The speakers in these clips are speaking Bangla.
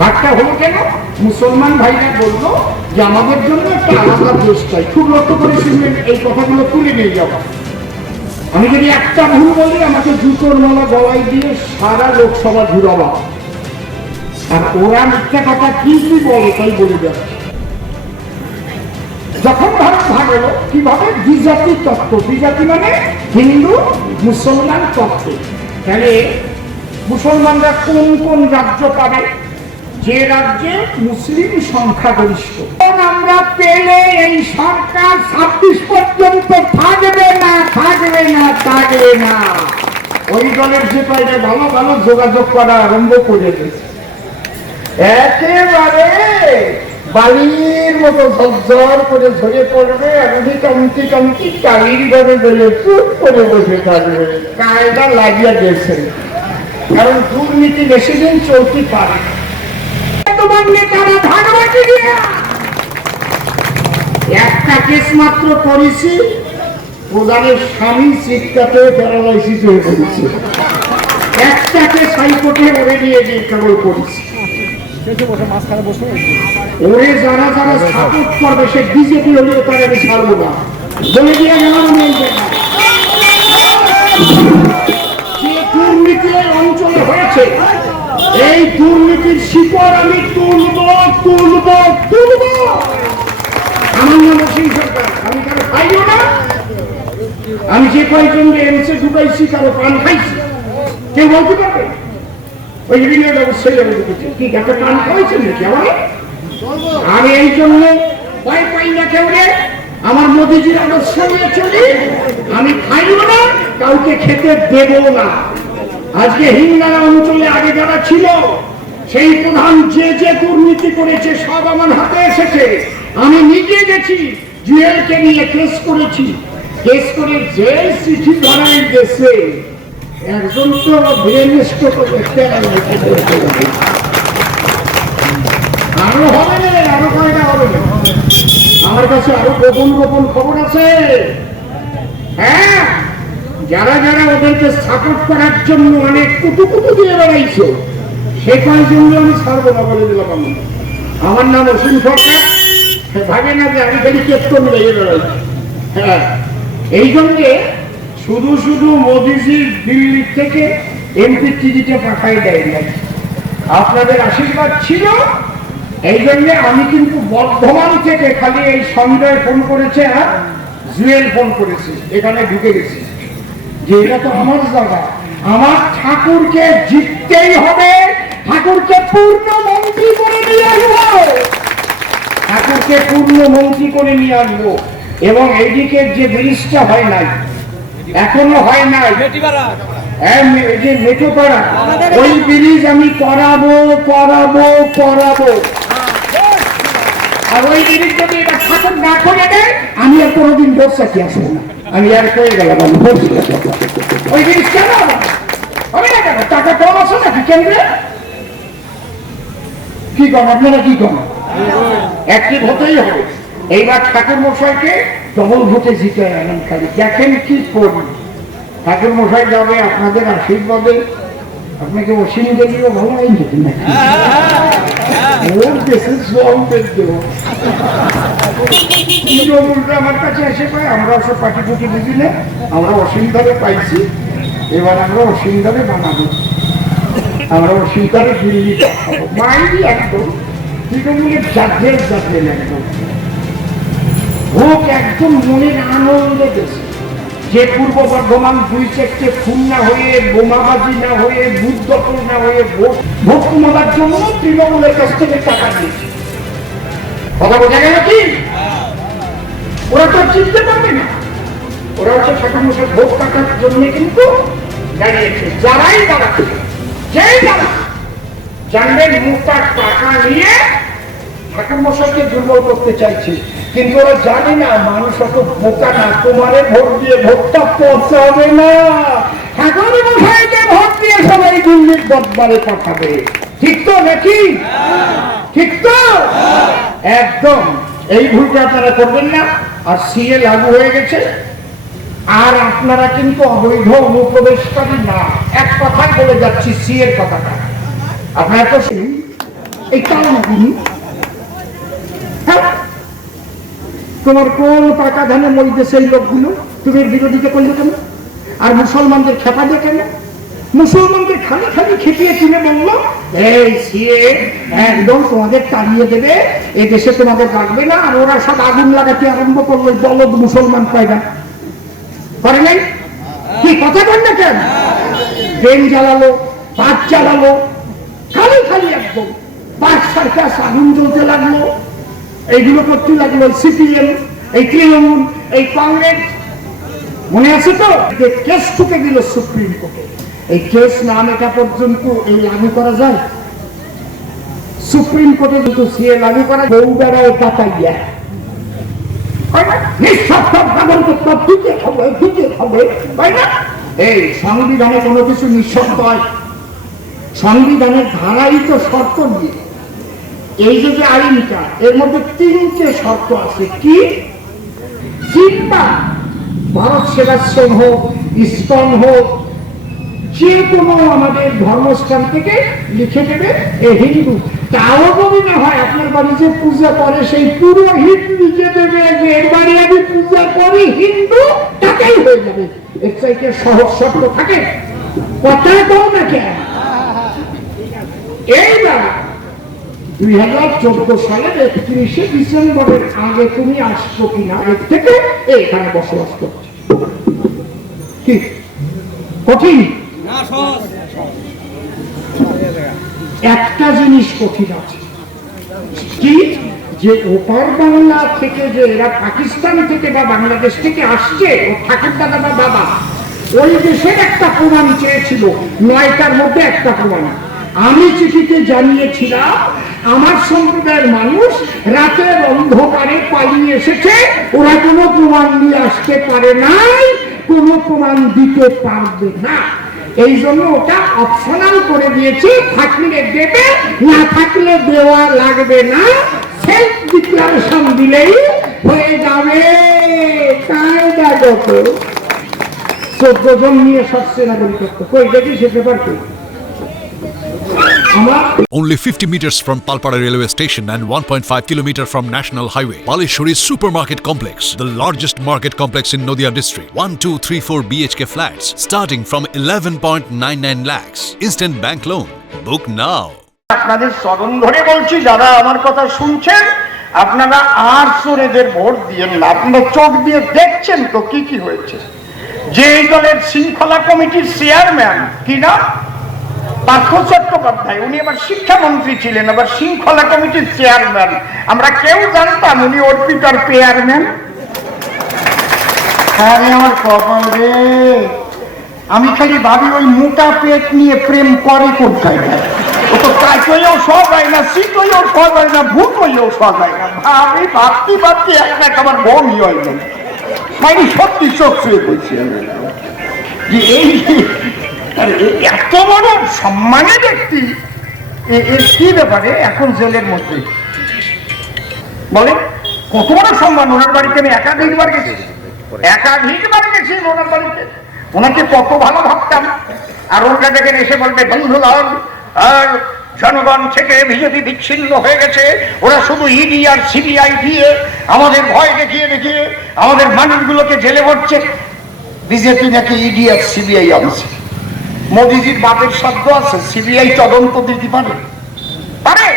ভাগটা হলো কেন? মুসলমান ভাইরা বললো যে আমাদের জন্য একটা আলাদা দেশ চাই। খুব লক্ষ্য করে শুনবেন, এই কথাগুলো তুলে নিয়ে যাবো। আমি যদি একটা ভুল বলি আমাকে জুতোর মালা গলায় দিয়ে সারা লোকসভা ঘুরাবো। আর ওরা মিথ্যা কথা কি কি বলে তাই বলে যাচ্ছে। যখন ভারত ভাগ হলো কিভাবে? দ্বিজাতি তত্ত্ব। দ্বিজাতি মানে হিন্দু মুসলমান তত্ত্ব। তাহলে মুসলমানরা কোন কোন রাজ্য পাবে? যে রাজ্যে মুসলিম সংখ্যাগরিষ্ঠ। আমরা পেলে এই সরকার 26 পর্যন্ত থাকবে না, থাকবে না, থাকবে না। ওই দলের যে কয়টা ভালো ভালো যোগাযোগ করা আরম্ভ করে দিয়েছে। একেবারে বালির মতো ঝরঝর করে ঝরে পড়বে, এমনি কমতি কমতি কালির ঘরে বেড়ে চুপ করে বসে থাকবে। কায়দা লাগিয়ে দিয়েছে, কারণ দুর্নীতি বেশি দিন চলতে পারে। তোমার নেতারা ভাগবাটি দিয়া একটা কেস মাত্র করেছি, প্রধানের স্বামী চিৎকাতে প্যারালাইসিস হয়ে পড়েছে। একটা কেস হাইকোর্টে ওরে নিয়ে গিয়ে কেবল করেছি। ওরে যারা যারা সাপোর্ট করবে সে বিজেপি হলেও তার আমি ছাড়বো না বলে দিয়ে গেলাম। যে দুর্নীতি অঞ্চলে হয়েছে এই দুর্নীতির শিকড় আমি তুলব, তুলব, তুলব। আমার নাম অসীম সরকার, আমি কারো খাইও না। আমি যে কয়েকজন এমসে ঢুকাইছি কারো পান খাইছি, কেউ বলতে পারবে? ওই বিনিয়োগ অবশ্যই আমি ঢুকেছি। ঠিক একটা পান খাইছেন নাকি আমার? আমি এই জন্য ভয় পাই না কেউ রে। আমার মোদিজির আদর্শ নিয়ে চলি, আমি খাইও না, কাউকে খেতে দেব না। আজকে হিঙ্গালা অঞ্চলে আগে যারা ছিল সেই প্রধান যে যে দুর্নীতি করেছে সব আমার হাতে এসেছে। আমি নিজে গেছি, জুয়েলকে নিয়ে কেস করেছি। কেস করে যে চিঠি ধরাই গেছে একজন তো ব্রেনস্ট করতে আরো হবে না, আরো কয়টা হবে না। আমার কাছে আরো গোপন গোপন খবর আছে। হ্যাঁ, যারা যারা ওদেরকে সাপোর্ট করার জন্য অনেক কুটু কুটু দিয়ে বেড়াইছে সে কয়েকজনকে আমি ছাড়বো না বলে দিলাম। আমি আমার নাম অসীম সরকার, ভাবে না যে আমি খালি কেতন লেগে বেড়াইছি। হ্যাঁ, এই জন্যে শুধু শুধু মোদিজি দিল্লি থেকে এমপি টিকিটে পাঠাই দেয় নাই, আপনাদের আশীর্বাদ ছিল। এই জন্যে আমি কিন্তু বর্ধমান থেকে খালি এই সঞ্জয় ফোন করেছে আর জুয়েল ফোন করেছে, এখানে ঢুকে গেছি যে এটা তো আমার জায়গা, আমার ঠাকুরকে জিততেই হবে, ঠাকুরকে পূর্ণ মন্ত্রী করে নিয়ে আসবো, ঠাকুরকে পূর্ণ মন্ত্রী করে নিয়ে আসবো। এবং এইদিকে যে ব্রিজটা হয় নাই, এখনো হয় নাই, যে মেটোপাড়া, ওই ব্রিজ আমি করাবো, করাবো, করাবো। আর ওই ব্রিজ যদি এটা ঠাকুর না করে দেয় আমি আর কোনোদিন বর্ষাকে আসবো না। আমি আর কয়ে গেলাম ওই ব্রিজ কেন হবে না? কেন টাকা কম আছে নাকি কেন্দ্রে? কি কম, আপনারা কি কম? অ্যাক্টিভ হতেই হবে। এইবার ঠাকুর মশাইকে ডবল ভোটে জিতে আনেন। খালি দেখেন কি করি। ঠাকুর মশাই যাবে আপনাদের আশীর্বাদে। আপনাকে অসীম দেবীও ভালো হয় নাকি নাকি ওর দেশে জমদের দেব। আমার কাছে এসে পায়, আমরা ওসব পাটি পুটি বুঝি না, আমরা অসীমভাবে পাইছি, এবার আমরা অসীমভাবে বানাবো, আমরা অসীমভাবে দিল্লি পাঠাবো। মাইনি একদম তৃণমূলের জাতীয় জাতীয় একদম ভোগ একদম মনের আনন্দ দেশে। যে পূর্ব বর্ধমান 2-4টে খুন না হয়ে, বোমাবাজি না হয়ে, বুথ দখল না হয়ে ভোট কমাবার জন্য তৃণমূলের কাছ থেকে টাকা দিয়েছে। কথা বোঝা গেল কি? ওরা তো চিনতে পারবে না, ওরা হচ্ছে ঠাকুর মশাই ভোট টাকার জন্য কিন্তু দাঁড়িয়েছে। যারাই দাঁড়াচ্ছে, যেই দাঁড়া জানবেন মুখটা টাকা নিয়ে ঠাকুর মশাইকে দুর্বল করতে চাইছে। কিন্তু ওরা জানে না মানুষ অত বোকা না, তোমারে ভোট দিয়ে ভোটটা পৌঁছাবে না, ঠাকুর মশাইকে ভোট দিয়ে সবাই দিল্লির দরবারে পাঠাবে। ঠিক তো নাকি? ঠিক তো? একদম এই ভুলটা আপনারা করবেন না। আর সিএ লাগু হয়ে গেছে, আর আপনারা কিন্তু অবৈধ অনুপ্রবেশকারী না। এক কথাই বলে যাচ্ছি, সিএর কথাটা আপনারা তো এই তাল নবীনী। হ্যাঁ, তোমার কোন টাকা ধানে মরিতেছে এই লোকগুলো, তুমি এর বিরোধিতা করলে কেন? আর মুসলমানদের খেপা দিয়ে কেন? মুসলমানদের খালি খালি খেপিয়ে কিনে বললো এই সিএ একদম তোমাদের তাড়িয়ে দেবে, এ দেশে তোমাদের রাখবে না। আর ওরা সব আগুন লাগাতে আরম্ভ করলো, দলদ মুসলমান পায়গা করে নাই কি কথা বল না কেন? ট্রেন জ্বালালো, বাস জ্বালালো, খালি খালি একদম বাস সার্কাস, আগুন জ্বলতে লাগলো, এইগুলো করতে লাগলো। সিপিএম, এই তৃণমূল, এই কংগ্রেস, মনে আছে তো? কেস ঠুকে দিল সুপ্রিম কোর্টে। এই কেস না মেটা পর্যন্ত এই লাগু করা যায়? সুপ্রিম কোর্টে কিন্তু সিএ লাগু করা বউ বেড়ায় পাতাইয়া এই সংবিধানে কোনো কিছু নিঃশব্দ হয়? সংবিধানের ধারাই তো শর্ত দিয়ে। এই যে আইনটা, এর মধ্যে 3টে শর্ত আছে। কি? কিংবা ভারত সেবাশ্রম হোক, ইসকন হোক, যে কোনো আমাদের ধর্মস্থান থেকে লিখে দেবে এ হিন্দু। তাও যদি না হয়, আপনার বাড়ি যে পূজা করে সেই পুরোহিত লিখে দেবে যে এর বাড়ি আমি পূজা করি হিন্দু, তাকেই হয়ে যাবে। এর চাইতে সহজ শর্ত থাকে? কথা কও না কেন? এইবার 2014 সালের 31শে ডিসেম্বরের আগে তুমি আসছো কিনা, এর থেকে এখানে বসবাস করছো। কি কঠিন? একটা জিনিস কঠিন আছে, কি? যে ওপার বাংলা থেকে যে এরা পাকিস্তান থেকে বা বাংলাদেশ থেকে আসছে, ও ঠাকুর দাদা বা বাবা ওই দেশের একটা প্রমাণ চেয়েছিল, 9টার মধ্যে একটা প্রমাণ আমি চিঠিতে জানিয়েছিলাম। আমার সম্প্রদায়ের মানুষ রাতের অন্ধকারে পালিয়ে এসেছে, ওরা কোনো প্রমাণ নিয়ে আসতে পারে নাই, কোনো প্রমাণ দিতে পারবে না। এই জন্য ওটা অপশনাল করে দিয়েছি, থাকলে দেবে, না থাকলে দেওয়া লাগবে না, সেলফ ডিক্লারেশন দিলেই হয়ে যাবে। কায়দাগত 14 জন নিয়ে সবচেয়ে নাগরিকত্ব কই দেখি সে পেপার কি? Only 50 meters from Palpara railway station and 1.5 kilometer from National Highway, Palishuri Supermarket Complex, the largest market complex in Nadia district. 1, 2, 3, 4 BHK flats starting from 11.99 lakhs. Instant bank loan. Book now. আপনাদের চরণ ধরে বলছি, যারা আমার কথা শুনছেন, আপনারা আর চোরেদের ভোট দিয়েন না। আপনারা চোখ দিয়ে দেখছেন তো কি কি হয়েছে। যে এই দলের শৃঙ্খলা কমিটির চেয়ারম্যান, কি না, পার্থ চট্টোপাধ্যায়, উনি আবার শিক্ষামন্ত্রী ছিলেন, আবার শৃঙ্খলা কমিটির চেয়ারম্যান। আমরা কেউ জানতাম উনি অর্পিতার পেয়ারম্যান? আরে আমার কপাল রে, আমি খালি ভাবি ওই মোটা পেট নিয়ে প্রেম করে কোথায়? ও তো কাজ হইলেও সব হয় না, শীত হইলেও সব হয় না, ভূত হইলেও সব হয় না। আমি ভাবতে ভাবতে একটা আমার বমি হয় না, মানে সত্যি চোখ শুয়ে বলছি যে এই এত বড় সম্মানের ব্যক্তি, এর কি ব্যাপারে এখন জেলের মধ্যে? বলে কত বড় সম্মান। ওনার বাড়িতে আমি একাধিকবার গেছি ওনার বাড়িতে। ওনাকে কত ভালো ভাবতাম। আর ওনারা দেখেন এসে বলবে, বন্ধুগণ, আর জনগণ থেকে বিজেপি বিচ্ছিন্ন হয়ে গেছে, ওরা শুধু ইডি আর সিবিআই দিয়ে আমাদের ভয় দেখিয়ে দেখিয়ে আমাদের মানুষগুলোকে জেলে ভরছে। বিজেপি নাকি ইডি আর সিবিআই আনছে। মোদিজির বাপের শব্দ আছে, সিবিআই তদন্ত দিতে পারে? পারে?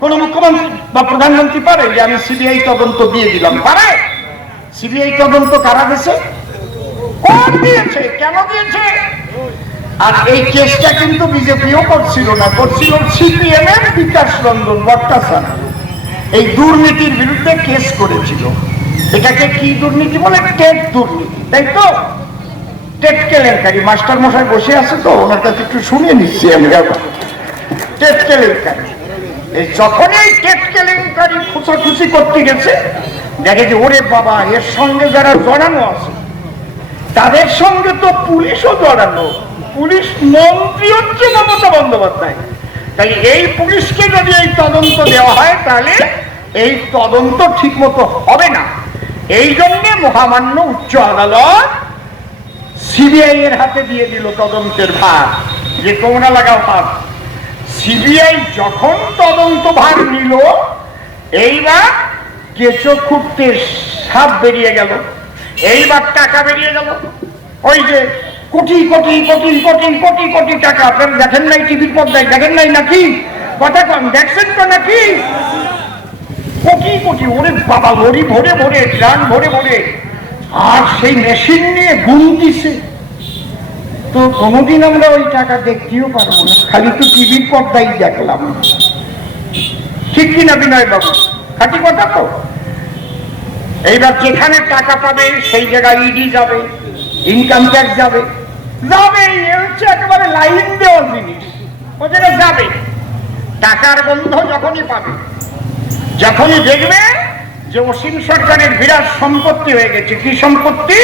কোন মুখ্যমন্ত্রী বা প্রধানমন্ত্রী পারে যে আমি সিবিআই তদন্ত দিয়ে দিলাম? পারে? সিবিআই তদন্ত কারা দিয়েছে? কোন দিয়েছে? কেন দিয়েছে? আর এই কেসটা কিন্তু বিজেপিও করছিল না, করছিল সিপিএম এর বিকাশ রঞ্জন ভট্টাচার্য। এই দুর্নীতির বিরুদ্ধে কেস করেছিল। এটাকে কি দুর্নীতি বলে? টেট দুর্নীতি, তাই তো? টেট কেলেঙ্কারি। মাস্টার মশাই বসে আছে তো, ওনার কাছে একটু শুনিয়ে নিচ্ছি আমি। টেট কেলেঙ্কারি, এই যখনই এই টেট কেলেঙ্কারি খুচাখুচি করতে গেছে, দেখে যে ওরে বাবা, এর সঙ্গে যারা জড়ানো আছে তাদের সঙ্গে তো পুলিশও জড়ানো। পুলিশ মন্ত্রী হচ্ছে মমতা বন্দ্যোপাধ্যায়। তাই এই পুলিশকে যদি এই তদন্ত দেওয়া হয়, তাহলে এই তদন্ত ঠিক মতো হবে না। এই জন্যে মহামান্য উচ্চ আদালত সিবিআই এর হাতে দিয়ে দিল তদন্তের ভার, যে তোমরা লাগাও হাত। সিবিআই যখন তদন্তভার নিল, এইবার কেঁচো খুঁড়তে সাপ বেরিয়ে গেল, এইবার টাকা বেরিয়ে গেল। ওই যে কোটি কোটি কোটি কোটি কোটি কোটি টাকা, আপনারা দেখেন নাই টিভির পর্দায়, দেখেন নাই নাকি? কথা কম দেখছেন তো নাকি? কোটি কোটি, ওরে বাবা, লরি ভরে ভরে, ট্রাক ভরে ভরে, আর সেই মেশিন নিয়ে গুনতিছে। তো কোনোদিন আমরা ওই টাকা দেখতেও পারবো না, খালি তো টিভির পর্দায় দেখলাম। ঠিক কিনা বিনয় বাবু? খাঁটি কথা তো। এইবার যেখানে টাকা পাবে সেই জায়গায় ইডি যাবে, ইনকাম ট্যাক্স যাবে, যাবে, হচ্ছে একেবারে লাইন দেওয়া জিনিস, ও জায়গায় যাবে। টাকার গন্ধ যখনই পাবে, যখনই দেখবে যে অসীম সরকারের বিরাট সম্পত্তি হয়ে গেছে। কি সম্পত্তি?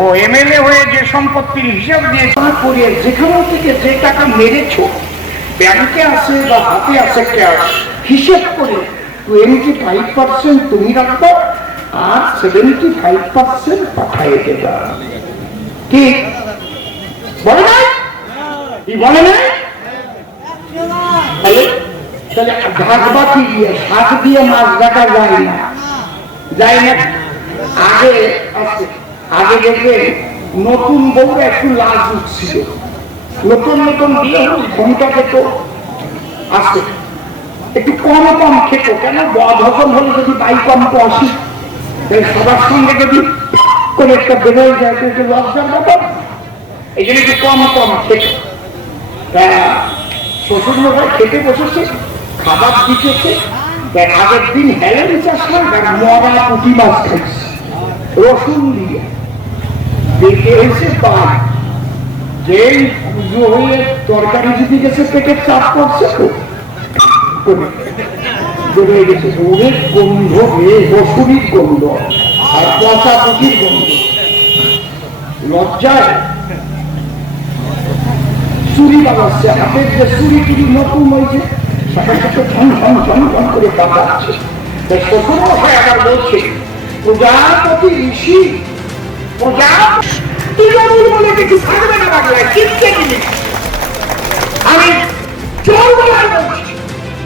ও এমএলএ হয়ে যে সম্পত্তির হিসাব দিয়ে করিয়ে যেখানে থেকে যে টাকা মেরেছ, ব্যাংকে আছে বা হাতে আছে ক্যাশ, হিসেব করে 25% তুমি রাখবো আর 75% পাঠিয়ে দেবা। ঠিক বলে নাই? কি বলে নাই? তাহলে ঘাটবাতি দিয়ে, শাক দিয়ে মাছ দেখা যায় না, যায় না। আগে আগে দেখবে নতুন বউরা একটু লাজ উঠছিল, নতুন নতুন বিয়ে ঘন্টা খেত, আসতে একটু কম কম খেত। কেন? বদ হজম হলে যদি বাই কম আসি, তাহলে সবার সঙ্গে যদি কোন একটা বেরোয় যায় তো একটু লজ্জার ব্যাপার, এই জন্য একটু কম কম খেত। শ্বশুর মশাই খেতে বসেছে, খাবার দিতেছে, আগের দিন হেলেন চাষ আর মরা পুঁটি মাছ খাইছে রসুন দিয়ে। দেখে এসে পান যেই পুজো হয়ে তরকারি দিতে গেছে, পেটের চাপ করছে তো বেড়ে গেছে। ওদের গন্ধ হয়ে রসুনির গন্ধ আর পচা পুঁটির গন্ধ। লজ্জায় চুরি বানাচ্ছে, হাতের যে চুরি টুরি নতুন হয়েছে, সকাল থেকে ঝন ঝন ঝন ঝন করে বাঁধাচ্ছে। তাই শ্বশুর মশাই আবার বলছে, প্রজাপতি ঋষি, তৃণমূল বলে কিছু থাকবে না বাংলায়, তিনটে জিনিস আমি চোর বলার বলছি।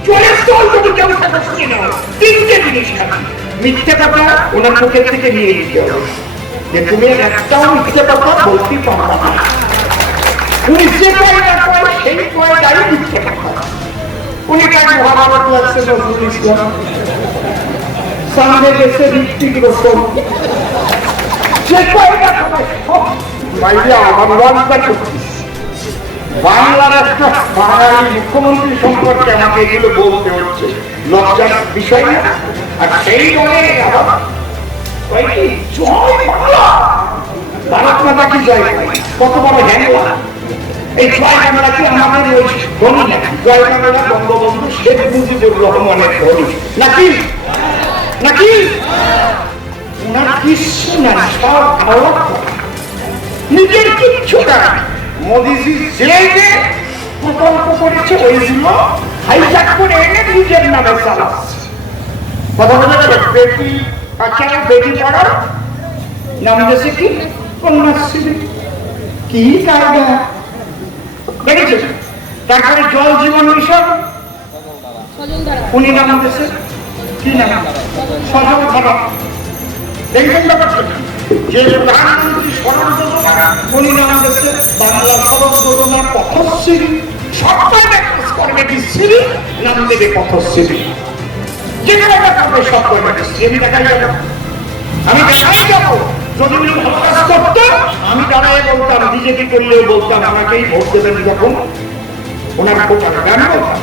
চোরের চোর যদি কেউ থাকে শুনে নাও, তিনটে জিনিস খাবি। মিথ্যে কথা ওনার মুখের থেকে নিয়ে নিতে হবে, যে তুমি একটাও মিথ্যে কথা বলতে পারবা না। উনি যে কয়টা কয় সেই কয়টাই মিথ্যে কথা। উনি কাজ মহাভারত লাগছে নজরুল ইসলাম, সামনে গেছে ঋত্বিক রোশন, যে কয়টা কথা সব বাইরে আমার লজ্জা করছিস। বাংলার একটা বাঙালি মুখ্যমন্ত্রী সম্পর্কে আমাকে এগুলো বলতে হচ্ছে, লজ্জার বিষয় না। আর সেই দলে জয় বাংলা, ভারত মাতা কি জয়, কত বড় হ্যাংলা। এই জয় বাংলা কি আমাদের ওই ধ্বনি নাকি? জয় বাংলা বঙ্গবন্ধু শেখ মুজিবুর রহমানের ধ্বনি নাকি? নাকি ওনার কিছু না, সব আওয়াজ নিজের কিচ্ছু না। মোদীজি যে প্রকল্প করেছে ওইগুলো হাইজ্যাক করে এনে নিজের নামে চালাচ্ছে। কথা বলে গেল বেটি বাচ্চারা, বেটি পড়ার নাম দিয়েছে কি কন্যাশ্রী, কি কায়দা দেখেছে। তারপরে জল জীবন মিশন উনি নাম দিয়েছে কি নাম, সজল ধারা। দেখবেন ব্যাপারটা, যে প্রধানমন্ত্রী সড়ক যোজনা উনি নাম দিয়েছে বাংলা সড়ক যোজনার পথশ্রী। সবটাই ব্যাখ্যা করবে কি শ্রী, নাম দেবে পথশ্রী। যেখানে দেখাবে সব করবে শ্রী দেখাই যাবে। আমি দেখাই যাবো, যদি উনি ভালো কাজ করতেন আমি দাঁড়ায় বলতাম, বিজেপি করলেও বলতাম আমাকেই ভোট দেবেন। যখন ওনার ভোট আমি বলতাম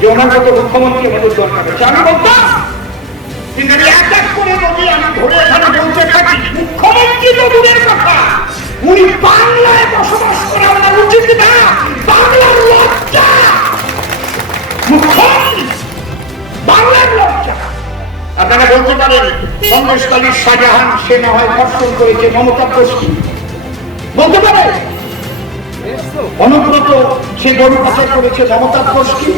যে ওনার মতো মুখ্যমন্ত্রী আমাদের দরকার আছে, আমি বলতাম। কিন্তু এক এক করে যদি আমি ধরে এখানে বলতে থাকি, মুখ্যমন্ত্রী তো দূরের কথা, উনি বাংলায় বসবাস করা ওনার উচিত না। বাংলার লজ্জা, মুখ্যমন্ত্রী বাংলার লজ্জা। আপনারা বলতে পারেন সন্দেশকালীর শাহজাহান সে না হয় ধর্ষণ করেছে মমতা গোষ্ঠী, বলতে পারে। অনুব্রত সে গরু পাচার করেছে মমতা গোষ্ঠী,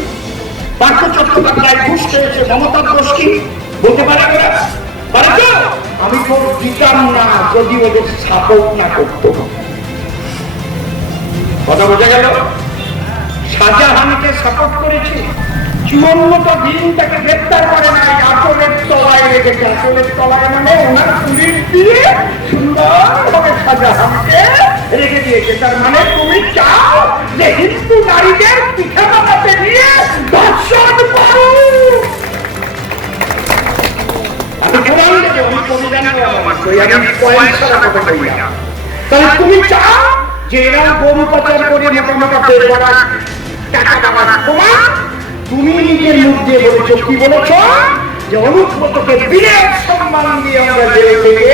পার্থ চট্টোপাধ্যায় ঘুষ খেয়েছে মমতা গোষ্ঠী, বলতে পারে ওরা? পারে তো? আমি তো দিতাম না যদি ওদের সাপোর্ট না করতো। কথা বোঝা গেল? শাহজাহানকে সাপোর্ট করেছে, 54টা দিন তাকে গ্রেপ্তার করে নাই, আচলের তলায় রেখেছে। আচলের তলায় মানে ওনার পুলিশ দিয়ে সুন্দরভাবে শাহজাহানকে রেখে দিয়েছে। তার মানে তুমি চাও যে হিন্দু নারীদের পিঠা বানাতে নিয়ে দর্শন করো। আমি কোরআন থেকে আমি কবিতা আমি পয়সা কথা কই না। তাহলে তুমি চাও যে এরা গরু পাচার করে মোটামোটা পেট ভরা টাকা কামানো, তোমার তুমি নিজের মুখ দিয়ে বলেছো, কি বলেছো যে অনুব্রতকে বিরাট সম্মান দিয়ে আমরা জেল থেকে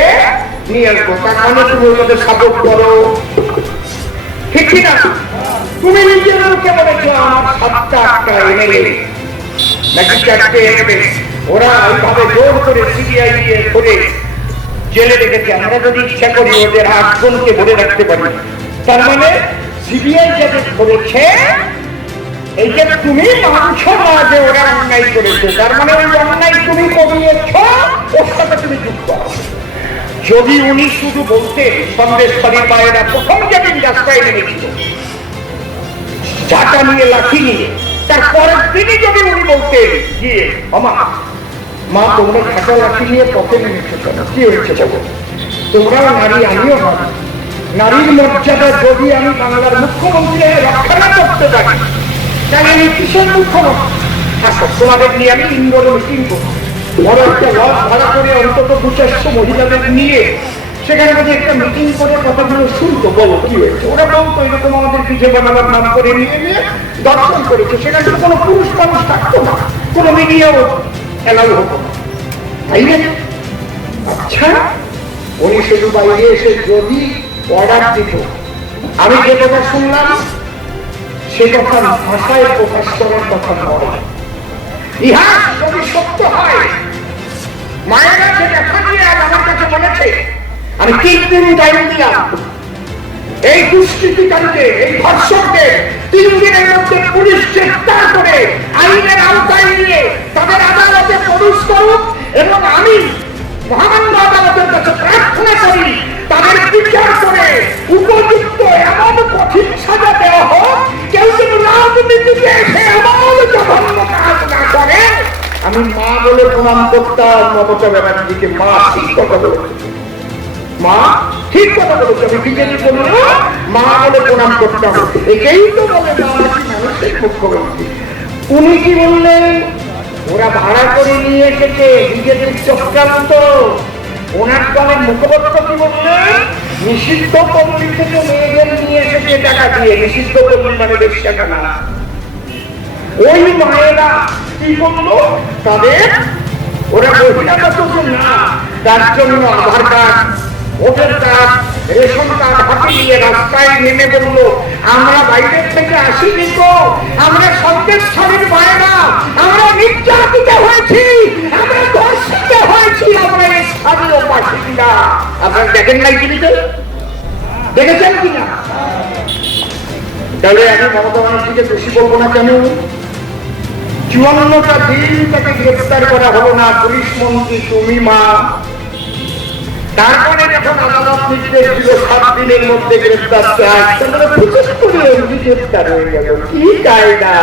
নিয়ে আসবো। তার মানে তুমি ওদের সাপোর্ট করো, ঠিক কিনা? তুমি নিজের মুখে বলেছো আমার 7টা 8টা এমএলএ নাকি 4টে এমএলএ ওরা ওইভাবে জোর করে সিবিআই দিয়ে ধরে জেলে রেখেছে। আমরা যদি ইচ্ছা করি ওদের 8 জনকে ধরে রাখতে পারি। তার মানে সিবিআই যাদের ধরেছে এইটা তুমি মানছ না যে ওরা অন্যায় করেছে। তার মানে ওই অন্যায় তুমি করিয়েছ, ওর সাথে তুমি যুক্ত আছো। যদি উনি শুধু বলতেন সন্দেশখালীর মায়েরা প্রথম যেদিন রাস্তায় নেমেছিল ঝাঁটা নিয়ে লাঠি নিয়ে, তারপরের দিনই যদি উনি বলতেন গিয়ে মা তোমরা ঝাঁটা লাঠি নিয়ে পথে নেমেছো কেন, কি হয়েছে বলো, তোমরাও নারী আমিও নারী, নারীর মর্যাদা যদি আমি বাংলার মুখ্যমন্ত্রী রক্ষা না করতে পারি তাহলে আমি কিসের মুখ্যমন্ত্রী? আসো তোমাদের নিয়ে আমি ইন্দোরে মিটিং করবো, বড় একটা লজ ভাড়া করে অন্তত 200-400 মহিলাদের নিয়ে সেখানে যদি একটা মিটিং করে কথাগুলো শুনতো, বলো কি হয়েছে। ওরা বলতো এরকম আমাদের পিঠে বানাবার নাম করে নিয়ে নিয়ে দর্শন করেছে। সেখানে তো কোনো পুরুষ মানুষ থাকতো না, কোনো মিডিয়াও এলাউ হতো না, তাই না? আচ্ছা উনি শুধু বাইরে এসে যদি অর্ডার দিত, আমি যে কথা শুনলাম সে কথা ভাষায় প্রকাশ করার কথা নয়। ইতিহাস যদি সত্য হয়, মায়েরা যে দেখা দিয়ে আমার কাছে বলেছে, আমি 3 দিন টাইম দিলাম এই দুষ্কৃতিকারীদের, এই ধর্ষকদের 3 দিনের মধ্যে পুলিশ গ্রেফতার করে আইনের আওতায় নিয়ে তাদের আদালতে প্রবেশ করুক, এবং আমি মহামান্য আদালতের কাছে প্রার্থনা করি তাদের বিচার করে উপযুক্ত এমন কঠিন সাজা দেওয়া হোক, কেউ যেন রাজনীতিতে এসে এমন জঘন্য কাজ না করে। আমি মা বলে প্রণাম করতাম মমতা ব্যানার্জিকে, মা ঠিক কথা বলেছে, মা ঠিক কথা বলেছে, আমি বিজেপি বলবো মা বলে প্রণাম করতাম। একেই তো বলে মানুষের মুখ্যমন্ত্রী। উনি কি বললেন, ওরা ভাড়া করে নিয়ে এসেছে বিজেপির চক্রান্ত। ওনার দলের মুখপাত্র কি বললেন, নিষিদ্ধ পল্লী থেকে মেয়েদের নিয়ে এসেছে টাকা দিয়ে। নিষিদ্ধ পল্লী মানে বেশ্যাখানা। ওই মায়েরা কি বললো, তাদের ওরা বহিরাগত না, তার জন্য Aadhaar card, voter card, ration card হাতে নিয়ে রাস্তায় নেমে বললো আমরা বাইরের থেকে আসিনি তো, আমরা সন্দেশখালীর মায়েরা, আমরা নির্যাতিত হয়েছি, আমরা ধর্ষিত হয়েছি, আমরা এই স্থানীয় বাসিন্দা। আপনারা দেখেন নাই টিভিতে, দেখেছেন কিনা? তাহলে আমি মমতা ব্যানার্জিকে দোষী বলবো না কেন? 54টা দিন তাকে গ্রেফতার করা হলো না, পুলিশ মন্ত্রী তুমি মা। তারপরে যখন আদালত নির্দেশ দিল 7 দিনের মধ্যে গ্রেফতার চায়, তাহলে 75 এমপি গ্রেফতার হয়ে গেল। কি কায়দা!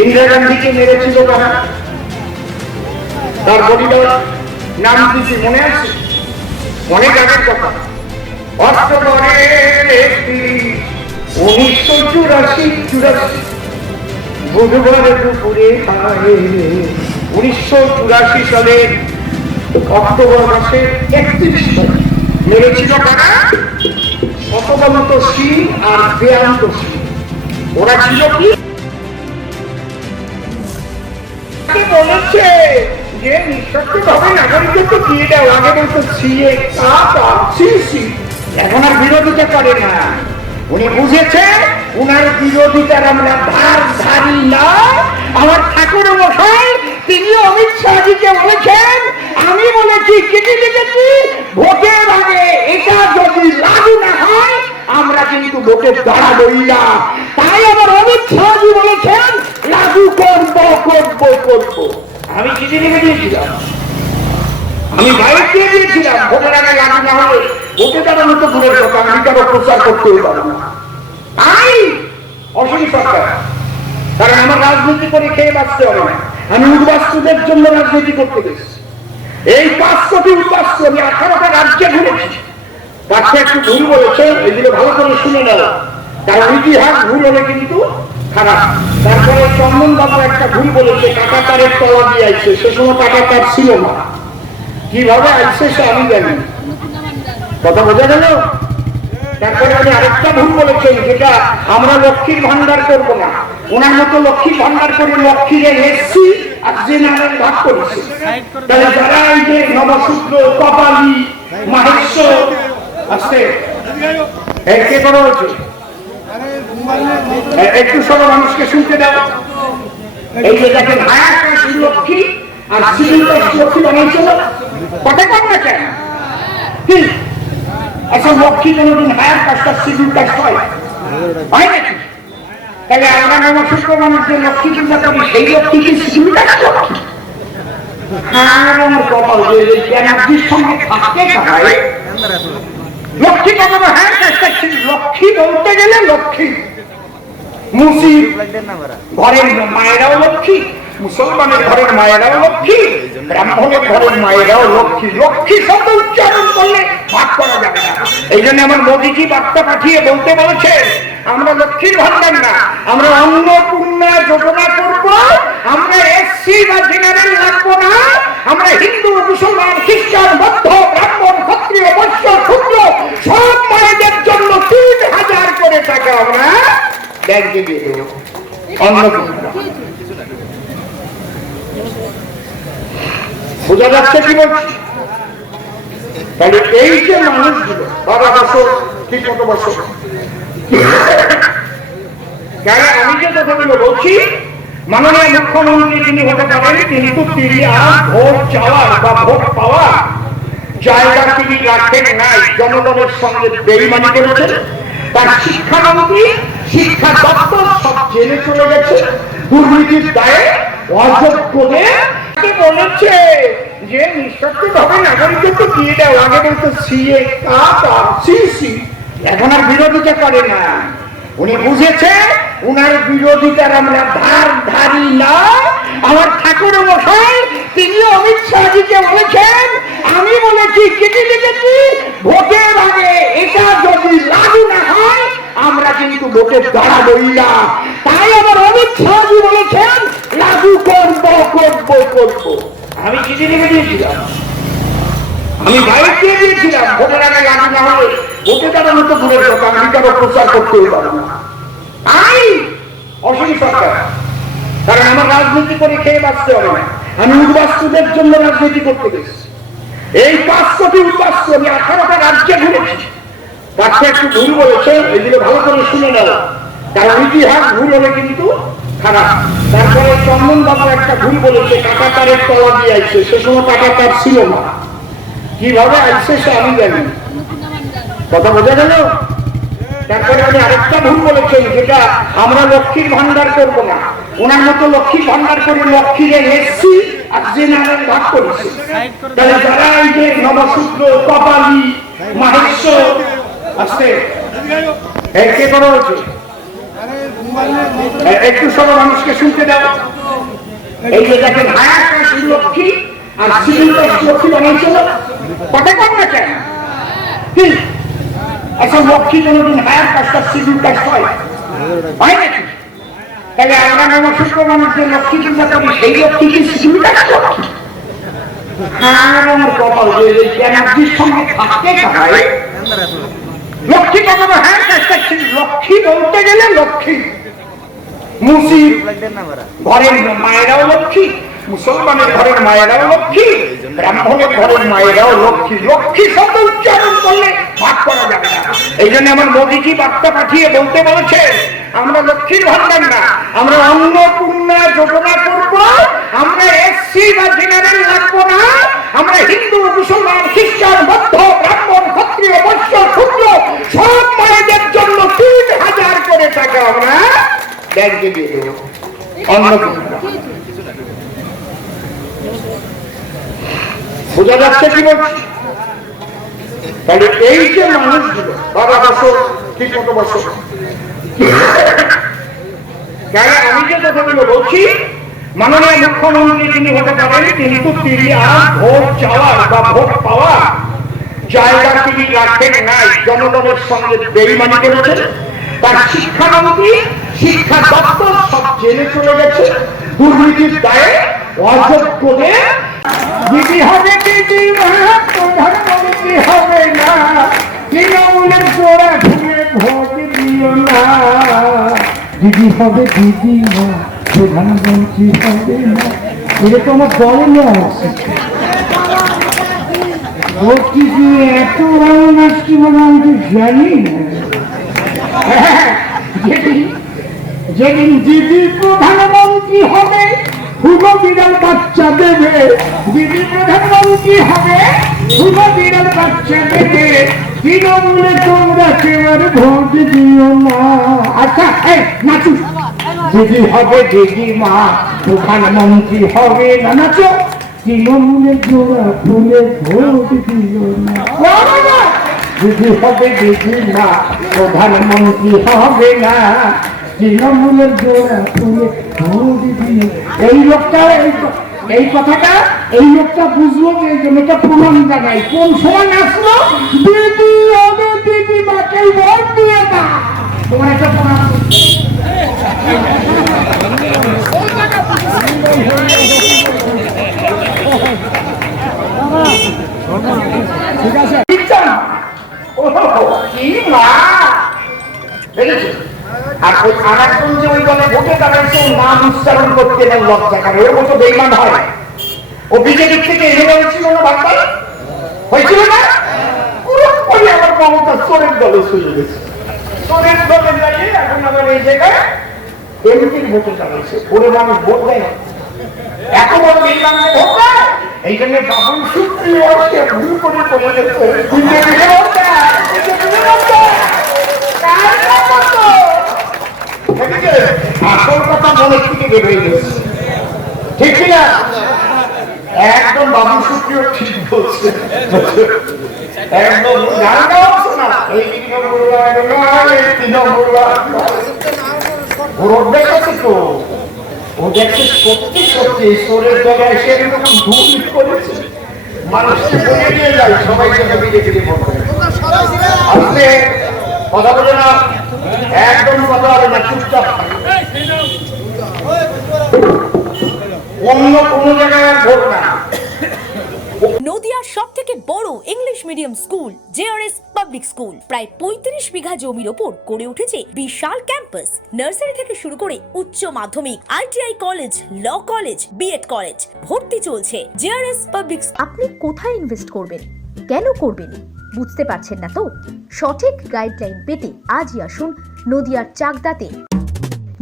ইন্দিরা গান্ধীকে মেরেছিল কারা? তার বডিটার নাম কি মনে আছে? অনেক আগের কথা, অক্টোবরের 1984 বুধবারের দুপুরে 1984 সালের অক্টোবর মাসের 31 তারিখ মেরেছিল কারা? শতবন্ত সিং আর বেয়ান্ত সিং। ওরা ছিল কি বলেছে যে নিঃশর্তভাবে নাগরিকত্ব দিয়ে দাও। আগে বলতো সিএ সিসি, এখন আর বিরোধিতা করে না। উনি বুঝেছে উনার বিরোধিতার আমরা ভার ধারি না। আমার ঠাকুর মশাই তিনি অমিত শাহজিকে বলেছেন, আমি বলেছি চিঠি লিখেছি, ভোটের আগে এটা যদি লাগু না হয় আমরা কিন্তু ভোটের দাঁড়াবই না। তাই আমার অমিত শাহজি বলেছেন লাগু করবো করবো করবো। আমি চিঠি লিখে দিয়েছিলাম, আমি বাইরে দিয়ে দিয়েছিলাম, ভোটের আগে লাগু না হলে ভোটে দাঁড়ানো তো দূরের কথা, আমি কারো প্রচার করতেই পারবো না। আমি অসুবিধা সরকার। কারণ আমার রাজনীতি করে খেয়ে বাঁচতে হবে না, আমি উদ্বাস্তুদের জন্য রাজনীতি করতে গেছি। এই 5 কোটি উদ্বাস্তু আমি 18টা রাজ্যে ঘুরেছি। বাচ্চা একটু ভুল বলেছে, এগুলো ভালো করে শুনে নেব, কারণ ইতিহাস ভুল হলে কিন্তু খারাপ। তারপরে চন্দন বাবু একটা ভুল বলেছে, টাকা তারের তলা দিয়ে আইছে, সে সময় টাকা তার ছিল না, কিভাবে আইছে সে আমি জানি। কথা বোঝা গেল? তারপরে আমি আরেকটা ভুল বলেছেন, যেটা আমরা লক্ষ্মীর ভান্ডার করবো না, ওনার মতো লক্ষ্মীর ভান্ডার করে লক্ষ্মীরে এসছি আর যে নামের ভাগ করেছে। তাহলে যারা এই যে নবসূত্র, কপালি, মাহেশ্বর আছে, কে করা হয়েছে? একটু সব মানুষকে শুনতে দাও। এই যে দেখেন হায়ার কাস্ট লক্ষ্মী আর সিভিল কাস্ট লক্ষ্মী বানাইছিল, কথা কম না কেন? কি আচ্ছা, লক্ষ্মী কোনদিন হায়ার কাস্ট আর সিভিল কাস্ট হয় নাকি? তাহলে আমরা নবসূত্র মানুষ যে লক্ষ্মী চিন্তা করি, সেই লক্ষ্মী কি সিভিল কাস্ট লক্ষ্মী? হ্যাঁ, আমার কপাল যে ব্যানার্জির সঙ্গে থাকতে চায়। লক্ষ্মী কখনো হায়ার কাস্ট, লক্ষ্মী বলতে গেলে লক্ষ্মী মুসলিম ঘরের মায়েরাও লক্ষ্মী, মুসলমানের ঘরের মায়েরাও লক্ষ্মী, ব্রাহ্মণের ঘরের মায়েরাও লক্ষ্মী। লক্ষ্মী শব্দ উচ্চারণ করলে ভাগ করা যাবে না। এই জন্য আমার মোদীজি বার্তা পাঠিয়ে বলতে বলেছে, আমরা লক্ষ্মীর ভান্ডার না, আমরা অন্নপূর্ণা যোজনা করব, আমরা এসসি বা জেনারেল রাখবো না, আমরা হিন্দু, মুসলমান, খ্রিস্টান, বৌদ্ধ, ব্রাহ্মণ, ক্ষত্রিয়, বৈশ্য, ক্ষুদ্র সব মায়েদের জন্য 3000 করে টাকা আমরা ব্যাংকে দিয়ে দেব। অন্নপূর্ণা বোঝা যাচ্ছে কি বলছি? তাহলে এই যে মানুষগুলো, বাবা বসো, ঠিক মতো বসো, আমি যে কথাগুলো বলছি, মাননীয় মুখ্যমন্ত্রী যিনি হতে পারেন, কিন্তু তিনি আর ভোট চাওয়ার বা ভোট পাওয়ার জায়গা তিনি রাখেন নাই, জনগণের সঙ্গে বেইমানি করেছেন। তার শিক্ষামন্ত্রী, শিক্ষা দপ্তর সব জেলে চলে গেছে, দুর্নীতির দায়ে অযোগ্যদের বলেছে যে নিঃশর্তভাবে নাগরিকত্ব দিয়ে দাও। আগে বলতো সিএ সিসি, এখন আর বিরোধিতা করে না। উনি বুঝেছে উনার বিরোধিতার আমরা ধার ধারি না। আমার ঠাকুর মশাই তিনি অমিত শাহজিকে বলেছেন, আমি বলেছি চিঠি লিখেছি, ভোটের আগে এটা যদি লাগু না হয় আমরা কিন্তু ভোটের দাঁড়াবই না। তাই আমার অমিত শাহজি বলেছেন লাগু করবো করবো করবো। আমি চিঠি লিখে দিয়েছিলাম, আমি বাইক দিয়ে দিয়েছিলাম, ভোটের আগে লাগু না হলে ভোটে দাঁড়ানো তো দূরের কথা, আমি কারো প্রচার করতেই পারবো না। তাই অসুবিধা সরকার। কারণ আমার রাজনীতি করে খেয়ে বাঁচতে হবে না, আমি উদ্বাস্তুদের জন্য রাজনীতি করতে গেছি। এই 5 কোটি উদ্বাস্তু আমি 18টা রাজ্যে ঘুরেছি। বাচ্চা একটু ভুল বলেছে, এগুলো ভালো করে শুনে নেব, কারণ ইতিহাস ভুল হলে কিন্তু খারাপ। তারপরে চন্দন বাবু একটা ভুল বলেছে, টাকা তারের তলা দিয়ে আইছে, সে সময় টাকা তার ছিল না, কিভাবে আইছে সে আমি জানি। কথা বোঝা গেল? তারপরে আমি আরেকটা ভুল বলেছেন, যেটা আমরা লক্ষ্মীর ভান্ডার করবো না, ওনার মতো লক্ষ্মীর ভান্ডার করে লক্ষ্মীরে এসছি আর যে নামের ভাগ করেছে। তাহলে যারা এই যে নবসূত্র, কপালি, মাহেশ্বর আছে, কে করা হয়েছে? একটু সব মানুষকে শুনতে দাও। এই যে দেখেন হায়ার কাস্ট লক্ষ্মী আর সিভিল কাস্ট লক্ষ্মী বানাইছিল, কথা কম না কেন? কি আচ্ছা, লক্ষ্মী কোনদিন হায়ার কাস্ট আর সিভিল কাস্ট হয় নাকি? তাহলে আমরা নবসূত্র মানুষ যে লক্ষ্মী চিন্তা করি, সেই লক্ষ্মী কি সিভিল কাস্ট লক্ষ্মী? হ্যাঁ, আমার কপাল যে ব্যানার্জির সঙ্গে থাকতে চায়। লক্ষ্মী কখনো হায়ার কাস্ট, লক্ষ্মী বলতে গেলে লক্ষ্মী মুসলিম ঘরের মায়েরাও লক্ষ্মী, মুসলমানের ঘরের মায়েরাও লক্ষ্মী, ব্রাহ্মণের ঘরের মায়েরাও লক্ষ্মী। লক্ষ্মী শব্দ উচ্চারণ করলে ভাগ করা যাবে না। এই জন্য আমার মোদীজি বার্তা পাঠিয়ে বলতে বলেছে, আমরা লক্ষ্মীর ভান্ডার না, আমরা অন্নপূর্ণা যোজনা করব, আমরা এসসি বা জেনারেল রাখবো না, আমরা হিন্দু, মুসলমান, খ্রিস্টান, বৌদ্ধ, ব্রাহ্মণ, ক্ষত্রিয়, বৈশ্য, ক্ষুদ্র সব মায়েদের জন্য 3000 করে টাকা আমরা ব্যাংকে দিয়ে দেব। অন্নপূর্ণা বোঝা যাচ্ছে কি বলছি? তাহলে এই যে মানুষগুলো, বাবা বসো, ঠিক মতো বসো, তাই আমি যে কথাগুলো বলছি, মাননীয় মুখ্যমন্ত্রী যিনি হতে পারেন, কিন্তু তিনি আর ভোট চাওয়ার বা ভোট পাওয়ার জায়গা তিনি রাখেন নাই। জনগণের সঙ্গে বেইমানি করেছেন। তার শিক্ষামন্ত্রী, শিক্ষা দপ্তর সব জেনে চলে গেছে দুর্নীতির দায়ে অযোগ্যদের। দিদি হবে দিদি মা, প্রধানমন্ত্রী হবে না, তৃণমূলের জোড়া ঘুরে ভোট দিও না। দিদি হবে দিদি মা, প্রধানমন্ত্রী হবে না। এটা তো আমার দলে আছে। ও কি যে এত ভালো নাচটি বলে আমি তো জানি না। যেদিন দিদি প্রধানমন্ত্রী হবে, হুগো বিড়াল বাচ্চা দেবে। দিদি প্রধানমন্ত্রী হবে, হুগো বিড়াল বাচ্চা দেবে। তৃণমূলে তোমরা কেবার ভোট দিও না। আচ্ছা এই নাচু। দিদি হবে দিদি মা, প্রধানমন্ত্রী হবে না। নাচো। তৃণমূলের জোড়া ফুলে ভোট দিও না। দিদি হবে দিদি মা, প্রধানমন্ত্রী হবে না, তৃণমূলের জোড়া ফুলে ভোট দিও। এই লোকটা এই কথাটা এই লোকটা বুঝলো যে এই জন্য এটা প্রমাণ জানাই। কোন সময় আসলো? দিদি হবে দিদি মাকে ভোট দিয়ে না। তোমার একটা প্রমাণ ঠিক আছে। কি মা দেখেছি। আর ওই আরেকজন যে ওই দলে ভোটে দাঁড়াইছে, ও নাম উচ্চারণ করতে না লজ্জা করে। ওর মতো বেইমান হয়। ও বিজেপির থেকে এনে হয়েছিল না, বাংলায় হয়েছিল না? পুরোপুরি আমার মমতা চোরের দলে চলে গেছে। চোরের দলে লাগিয়ে এখন আবার এই জায়গায় এমপির ভোটে দাঁড়াইছে। ওরে মানুষ ভোট দেয় না। এত বড় বেইমান ভোট দেয়। এই জন্য বাবুল সুপ্রিয় ভুল করে চলে গেছে। আসল কথা মনের থেকে বের হয়ে গেছে। ঠিক কিনা? একদম বাবু সুপ্রিয় ঠিক বলছে। একদম গান গাওয়া হচ্ছে না। এই দেখেছে তো, ও দেখছে সত্যি সত্যি ঈশ্বরের জায়গায় এসে এরকম ভুল করেছে। মানুষকে বলে নিয়ে যায় সবাই বিজেপি আসলে কথা বলে না, একদম কথা হবে না, চুপচাপ অন্য কোনো জায়গায় ভোট না। নদিয়ার সবথেকে বড় English medium school JRS public school প্রায় ৩৫ বিঘা জমির ওপর গড়ে উঠেছে বিশাল ক্যাম্পাস। নার্সারি থেকে শুরু করে উচ্চ মাধ্যমিক, ITI college, law college, BEd college, ভর্তি চলছে জেআরএস পাবলিক। আপনি কোথায় ইনভেস্ট করবেন, কেন করবেন বুঝতে পারছেন না তো? সঠিক গাইডলাইন পেতে আজই আসুন নদিয়ার চাকদাতে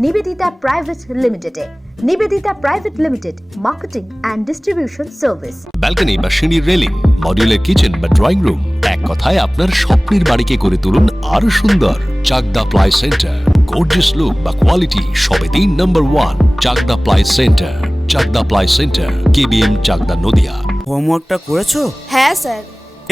নিবেদিতা প্রাইভেট লিমিটেডে। Nivedita private limited, marketing and distribution service. Balcony বা সিঁড়ির রেলিং, মডিউলার কিচেন বা ড্রয়িং রুম, এক কথায় আপনার স্বপ্নের বাড়িকে করে তুলুন আরো সুন্দর। Chakdaha ply centre, gorgeous look বা কোয়ালিটি সবে 3 নম্বর 1 Chakdaha ply centre. Chakdaha ply centre, KBM, Chakdaha, Nadia. হোমওয়ার্কটা করেছো? হ্যাঁ স্যার।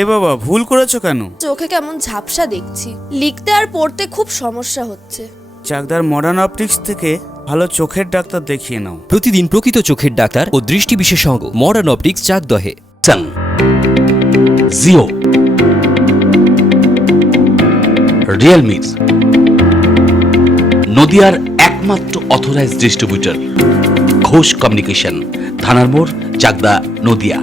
এ বাবা, ভুল করেছো কেন? চোখে কেমন ঝাপসা দেখছি, লিখতে আর পড়তে খুব সমস্যা হচ্ছে। চাকদার মডার্ন অপটিক্স থেকে ভালো চোখের ডাক্তার দেখিয়ে নাও। প্রতিদিন প্রকৃত চোখের ডাক্তার ও দৃষ্টি বিশেষজ্ঞ মডার্ন অপটিক্স চাকদহে। জিও, রিয়েলমি, নদিয়ার একমাত্র অথরাইজড ডিস্ট্রিবিউটর, ঘোষ কমিউনিকেশন, থানার মোড়, চাকদা, নদিয়া।